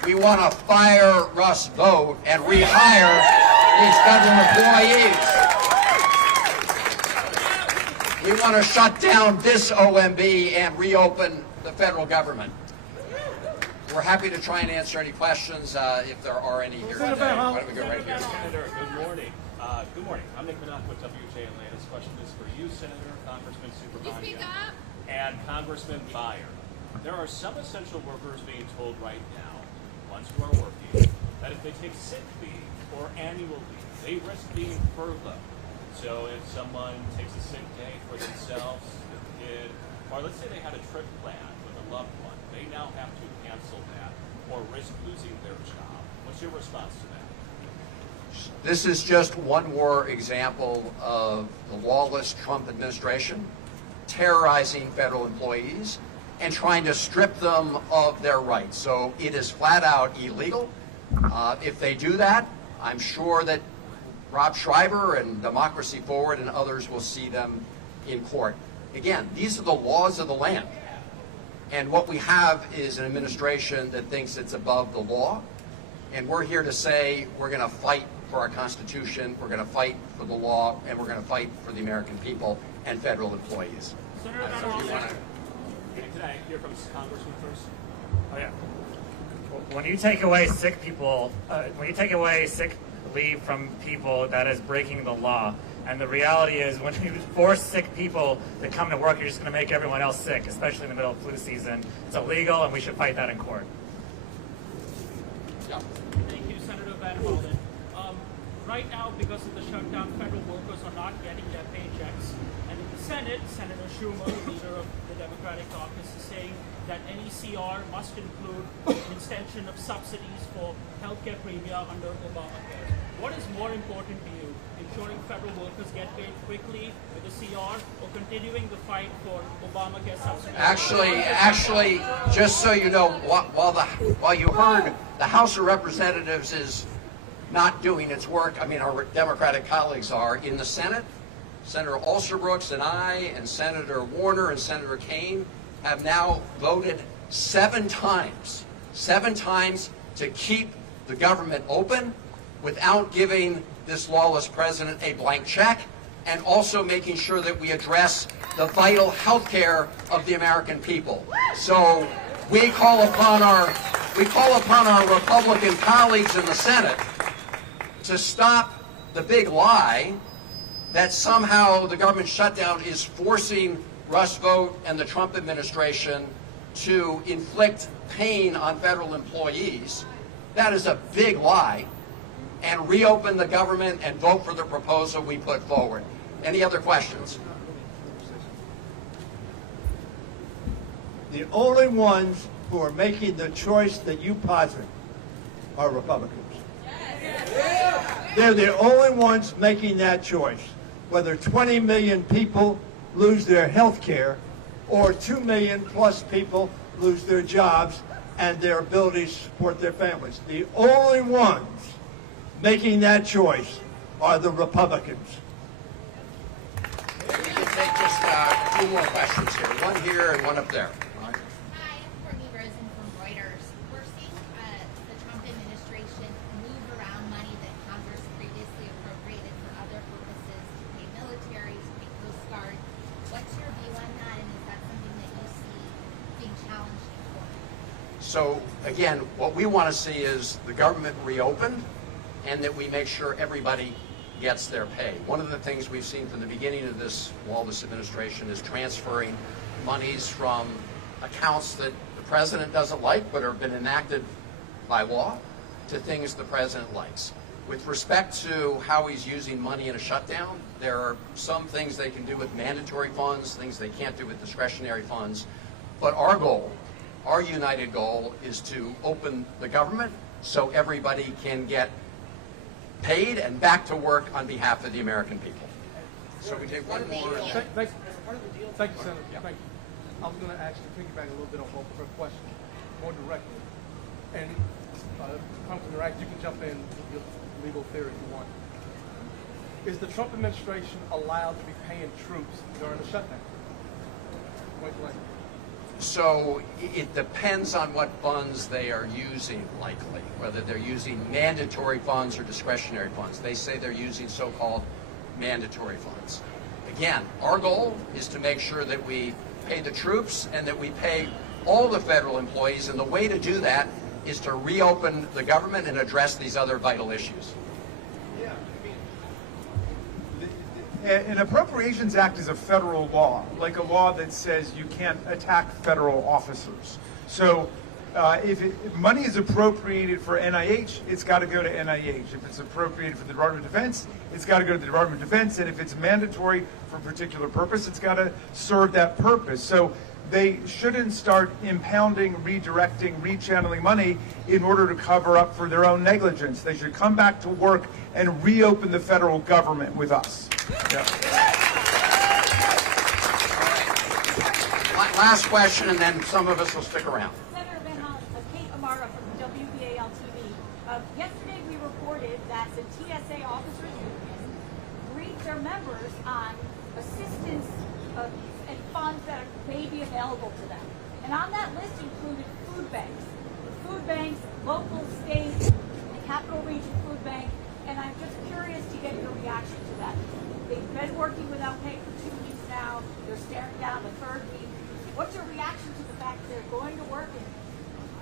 We want to fire Russ Vought and rehire these federal employees. We want to shut down this OMB and reopen the federal government. We're happy to try and answer any questions if there are any here today. Why don't we go right here? Senator, good morning. Good morning. I'm Nick Minock with WJ Atlanta. This question is for you, Senator, Congressman Superbondia, and Congressman Byer. There are some essential workers being told right now, ones who are working, that if they take sick leave or annual leave, they risk being furloughed. So if someone takes a sick day for themselves, their kid, or let's say they had a trip planned with a loved one, they now have to cancel that or risk losing their job. What's your response to that? This is just one more example of the lawless Trump administration terrorizing federal employees and trying to strip them of their rights. So it is flat out illegal. If they do that, I'm sure that Rob Schreiber and Democracy Forward and others will see them in court. Again, these are the laws of the land. And what we have is an administration that thinks it's above the law. And we're here to say we're going to fight for our Constitution, we're going to fight for the law, and we're going to fight for the American people and federal employees. Senator, can I hear from Congressman first? Oh yeah. When you take away sick people, when you take away sick leave from people, that is breaking the law. And the reality is, when you force sick people to come to work, you're just going to make everyone else sick, especially in the middle of flu season. It's illegal, and we should fight that in court. Yeah. Thank you, Senator Van Hollen. Right now, because of the shutdown, federal workers are not getting their paychecks. And in the Senate, Senator Schumer, leader of the Democratic caucus, is saying that any CR must include an extension of subsidies for healthcare premia under Obamacare. What is more important to you, ensuring federal workers get paid quickly with the CR or continuing the fight for Obamacare subsidies? Actually, just so you know, while you heard the House of Representatives is not doing its work, I mean our Democratic colleagues are, in the Senate, Senator Alsobrooks and I and Senator Warner and Senator Kaine have now voted 7 times to keep the government open without giving this lawless president a blank check, and also making sure that we address the vital health care of the American people. So we call upon our Republican colleagues in the Senate to stop the big lie that somehow the government shutdown is forcing Russ Vought and the Trump administration to inflict pain on federal employees. That is a big lie. And reopen the government and vote for the proposal we put forward. Any other questions? The only ones who are making the choice that you posit are Republicans. They're the only ones making that choice. Whether 20 million people lose their health care or 2 million plus people lose their jobs and their ability to support their families. The only ones making that choice are the Republicans. We can take just 2 more questions here. One here and one up there. Hi, I'm Courtney Rosen from Reuters. We're seeing the Trump administration move around money that Congress previously appropriated for other purposes to pay military, to pay Coast Guard. What's your view on that, and is that something that you see being challenged in court? So again, what we want to see is the government reopened and that we make sure everybody gets their pay. One of the things we've seen from the beginning of this lawless administration is transferring monies from accounts that the president doesn't like but have been enacted by law to things the president likes. With respect to how he's using money in a shutdown, there are some things they can do with mandatory funds, things they can't do with discretionary funds. But our goal, our united goal, is to open the government so everybody can get paid and back to work on behalf of the American people. So we take one more. Thank you, Senator. Thank you. I was going to actually piggyback a little bit on her question more directly. And Congressman Iraq, you can jump in with your legal theory if you want. Is the Trump administration allowed to be paying troops during the shutdown? Point blank. So it depends on what funds they are using, likely, whether they're using mandatory funds or discretionary funds. They say they're using so-called mandatory funds. Again, our goal is to make sure that we pay the troops and that we pay all the federal employees, and the way to do that is to reopen the government and address these other vital issues. An Appropriations Act is a federal law, like a law that says you can't attack federal officers. So if money is appropriated for NIH, it's got to go to NIH. If it's appropriated for the Department of Defense, it's got to go to the Department of Defense. And if it's mandatory for a particular purpose, it's got to serve that purpose. So they shouldn't start impounding, redirecting, rechanneling money in order to cover up for their own negligence. They should come back to work and reopen the federal government with us. Yeah. Last question, and then some of us will stick around. Senator Van Hollen, Kate Amara from WBAL-TV. Yesterday we reported that the TSA officers union briefed their members on assistance and funds that may be available to them. And on that list included food banks. Food banks, local, state, the Capital Region Food Bank, and I'm just curious to get your reaction to that. They've been working without pay for 2 weeks now. They're staring down the third week. What's your reaction to the fact that they're going to work and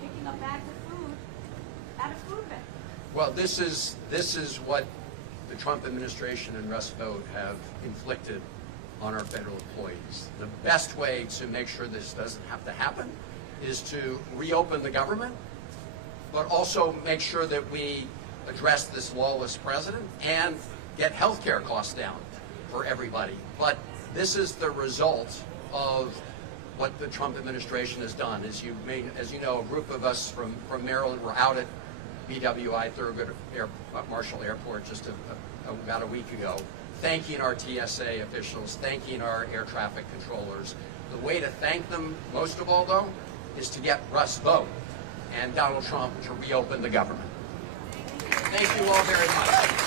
picking up bags of food at a food bank? Well, this is what the Trump administration and Russ Vought have inflicted on our federal employees. The best way to make sure this doesn't have to happen is to reopen the government, but also make sure that we address this lawless president and get health care costs down for everybody. But this is the result of what the Trump administration has done. As you know, a group of us from Maryland were out at BWI Thurgood Marshall Airport just about a week ago, thanking our TSA officials, thanking our air traffic controllers. The way to thank them, most of all, though, is to get Russ Vought and Donald Trump to reopen the government. Thank you all very much.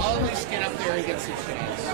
I'll at least get up there and get some shots.